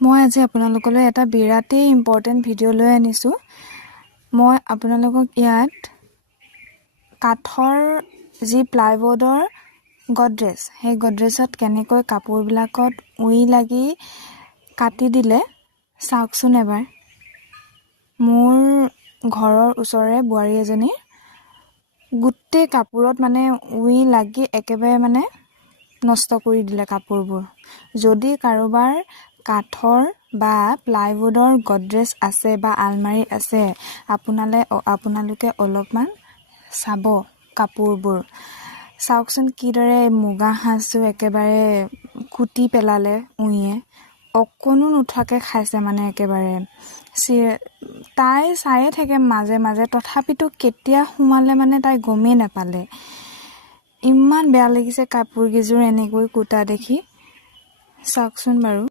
মই আজি আপোনালোকলৈ এটা বিৰাটেই ইম্পৰ্টেণ্ট ভিডিঅ' লৈ আনিছোঁ। মই আপোনালোকক ইয়াত কাঠৰ যি প্লাইবোৰ্ডৰ গডৰেজ, সেই গডৰেজত কেনেকৈ কাপোৰবিলাকত উই লাগি কাটি দিলে চাওকচোন এবাৰ। মোৰ ঘৰৰ ওচৰৰে বোৱাৰী এজনী গোটেই কাপোৰত উই লাগি একেবাৰে নষ্ট কৰি দিলে কাপোৰবোৰ। যদি কাৰোবাৰ কাঠৰ বা প্লাইবোৰ্ডৰ গডৰেজ আছে বা আলমাৰি আছে, আপোনালোকে অলপমান চাব কাপোৰবোৰ। চাওকচোন কিদৰে মুগা সাজযোৰ একেবাৰে কুটি পেলালে উইয়ে, অকণো নুঠাকৈ খাইছে একেবাৰে। তাই চায়ে থাকে মাজে মাজে, তথাপিতো কেতিয়া সোমালে তাই গমেই নাপালে। ইমান বেয়া লাগিছে কাপোৰকেইযোৰ এনেকৈ কুটা দেখি। চাওকচোন বাৰু।